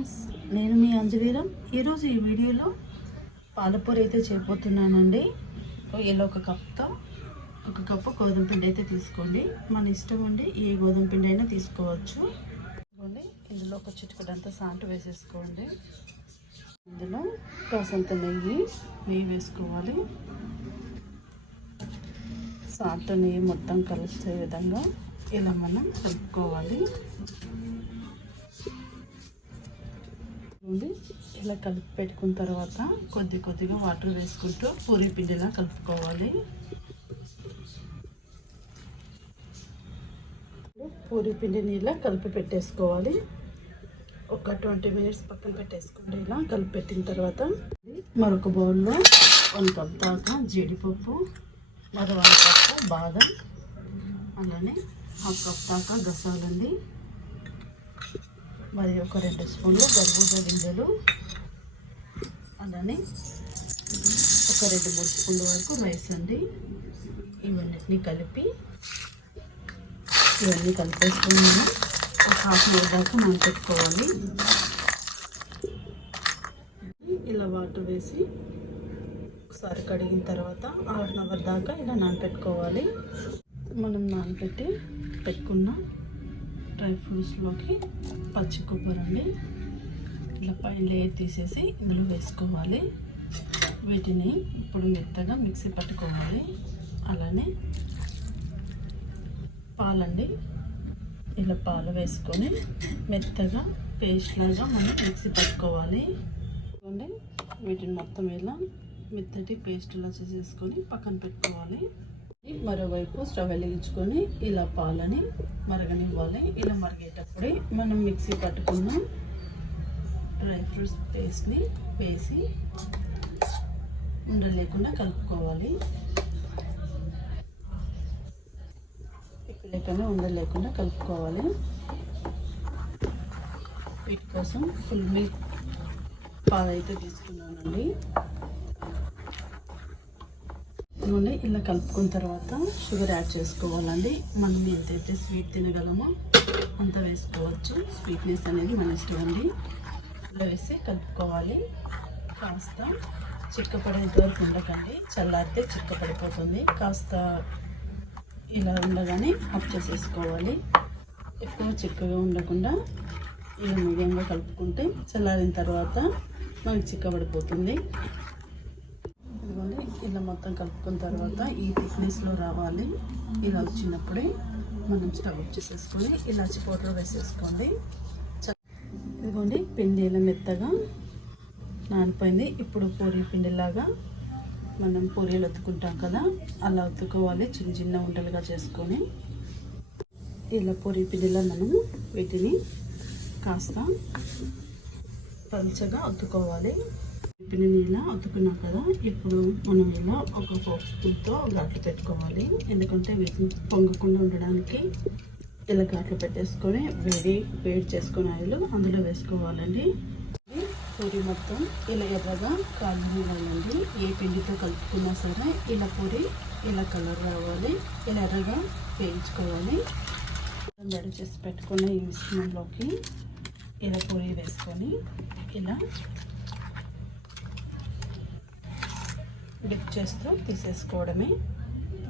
Friends నేను మీ అంజవీరం. ఈరోజు ఈ వీడియోలో పాలపూరి అయితే చేయబోతున్నానండి. ఇలా ఒక కప్తో ఒక కప్పు గోధుమ పిండి అయితే తీసుకోండి. మన ఇష్టం అండి ఏ గోధుమ పిండి అయినా తీసుకోవచ్చు. ఇందులో ఒక చిటికడంతా సాల్ట్ వేసేసుకోండి. ఇందులో కాసంత నెయ్యి నెయ్యి వేసుకోవాలి. సాల్ట్ నెయ్యి మొత్తం కలిసే విధంగా ఇలా మనం కలుపుకోవాలి. ఉంది. ఇలా కలిపి పెట్టుకున్న తర్వాత కొద్ది కొద్దిగా వాటర్ వేసుకుంటూ పూరి పిండిలా కలుపుకోవాలి. పూరి పిండిని ఇలా కలిపి పెట్టేసుకోవాలి. ఒక ట్వంటీ మినిట్స్ పక్కన పెట్టేసుకోండి ఇలా కలిపి పెట్టిన తర్వాత మరొక బౌల్లో వన్ కప్ దాకా జీడిపప్పు మరో వన్ కప్పు బాదం అలానే హాఫ్ కప్ దాకా గసాలండి. మరి ఒక రెండు స్పూన్లు గర్భూజ గింజలు. అలానే ఒక రెండు మూడు స్పూన్ల వరకు రైస్ అండి. ఇవన్నిటిని కలిపి ఇవన్నీ కలిపేసుకున్నాను. ఒక హాఫ్ అన్ అవర్ దాకా నానపెట్టుకోవాలి. ఇలా వాటర్ వేసి ఒకసారి కడిగిన తర్వాత హాఫ్ అన్ అవర్ దాకా ఇలా నానపెట్టుకోవాలి. మనం నానపెట్టి పెట్టుకున్న డ్రై ఫ్రూట్స్లోకి పచ్చి కొబ్బరి అండి ఇట్లా పైన లేయర్ తీసేసి ఇందులో వేసుకోవాలి. వీటిని ఇప్పుడు మెత్తగా మిక్సీ పట్టుకోవాలి. అలానే పాలండి. ఇలా పాలు వేసుకొని మెత్తగా పేస్ట్ లాగా మనం మిక్సీ పట్టుకోవాలి. వీటిని మొత్తం ఇలా మెత్తటి పేస్ట్లా చేసేసుకొని పక్కన పెట్టుకోవాలి. మరోవైపు స్టవ్ వెలిగించుకొని ఇలా పాలని మరగనివ్వాలి. ఇలా మరిగేటప్పుడే మనం మిక్సీ పట్టుకున్న డ్రై ఫ్రూట్స్ పేస్ట్ని వేసి ఉండలేకుండా కలుపుకోవాలి. లేకుండా ఉండలేకుండా కలుపుకోవాలి. వీటి కోసం ఫుల్ మిల్క్ పాలైతే తీసుకున్నానండి. నూనె ఇలా కలుపుకున్న తర్వాత షుగర్ యాడ్ చేసుకోవాలండి. మనం ఎంతైతే స్వీట్ తినగలమో అంత వేసుకోవచ్చు. స్వీట్నెస్ అనేది మన ఇష్టం అండి. ఇలా వేసి కలుపుకోవాలి. కాస్త చిక్కపడేంత వరకు ఉండకండి. చల్లారితే చిక్కపడిపోతుంది. కాస్త ఇలా ఉండగానే అప్ చేసేసుకోవాలి. ఎక్కువ చిక్కగా ఉండకుండా ఇలా మీడియంగా కలుపుకుంటే చల్లారిన తర్వాత మనకి చిక్కబడిపోతుంది. ఇలా మొత్తం కలుపుకున్న తర్వాత ఈ థిక్నెస్లో రావాలి. ఇలా వచ్చినప్పుడే మనం స్టవ్ చేసేసుకొని ఇలాచి పౌడర్ వేసేసుకోండి. ఇదిగోండి పిండి ఇలా మెత్తగా నానిపోయింది. ఇప్పుడు పూరి పిండిలాగా మనం పూరీలు ఒత్తుకుంటాం కదా అలా ఒత్తుకోవాలి. చిన్న చిన్న ఉండలుగా చేసుకొని ఇలా పూరి పిండిలో మనం వీటిని కాస్త పలుచగా ఒత్తుకోవాలి. పిండి ఇలా ఒత్తుకున్నాం కదా ఇప్పుడు మనం ఇలా ఒక ఫోక్ స్పూన్తో గాట్లు పెట్టుకోవాలి. ఎందుకంటే వీటిని పొంగకుండా ఉండడానికి ఇలా గాట్లు పెట్టేసుకొని వేడి వేడి చేసుకుని ఆయిల్ అందులో వేసుకోవాలండి. పూరి మొత్తం ఇలా ఎర్రగా కాలివ్వాలండి ఏ పిండితో కలుపుకున్నా సరే ఇలా పూరి ఇలా కలర్ రావాలి. ఇలా ఎర్రగా వేయించుకోవాలి. రెడీ చేసి పెట్టుకున్న ఈ మిశ్రమంలోకి ఇలా పూరి వేసుకొని ఇలా డిప్ చేస్తూ తీసేసుకోవడమే.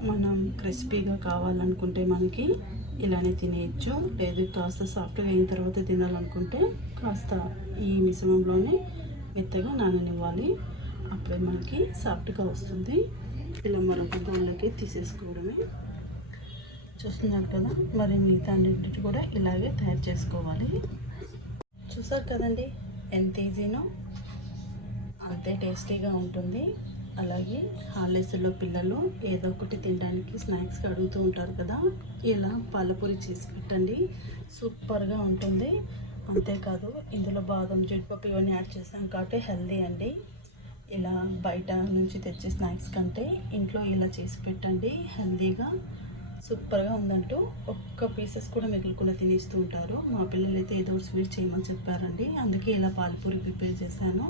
మనం క్రిస్పీగా కావాలనుకుంటే మనకి ఇలానే తినేయచ్చు. లేదు కాస్త సాఫ్ట్గా అయిన తర్వాత తినాలనుకుంటే కాస్త ఈ మిశ్రమంలోనే మెత్తగా నాననివ్వాలి. అప్పుడే మనకి సాఫ్ట్గా వస్తుంది. ఇలా మరొక బౌల్లోకి తీసేసుకోవడమే. చూస్తున్నారు కదా మరి మిగతా అన్నింటి కూడా ఇలాగే తయారు చేసుకోవాలి. చూసారు కదండి ఎంత ఈజీనో? అంతే టేస్టీగా ఉంటుంది. అలాగే హాలిడేస్లో పిల్లలు ఏదో ఒకటి తినడానికి స్నాక్స్ అడుగుతూ ఉంటారు కదా ఇలా పాలపూరి చేసి పెట్టండి. సూపర్గా ఉంటుంది. అంతేకాదు ఇందులో బాదం జీడిపప్పు ఇవన్నీ యాడ్ చేస్తాం కాబట్టి హెల్దీ అండి. ఇలా బయట నుంచి తెచ్చే స్నాక్స్ కంటే ఇంట్లో ఇలా చేసి పెట్టండి హెల్దీగా. సూపర్గా ఉందంటూ ఒక్క పీసెస్ కూడా మిగులుకుండా తినేస్తూ ఉంటారు. మా పిల్లలైతే ఏదో స్వీట్ చేయమని చెప్పారండి. అందుకే ఇలా పాలపూరి ప్రిపేర్ చేశాను.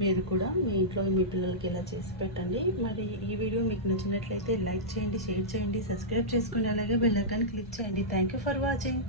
మీరు కూడా మీ ఇంట్లో మీ పిల్లలకి ఇలా చేసి పెట్టండి. మరి ఈ వీడియో మీకు నచ్చినట్లయితే లైక్ చేయండి షేర్ చేయండి సబ్స్క్రైబ్ చేసుకుని అలాగే బెల్లైకాన్ క్లిక్ చేయండి. Thank you for watching.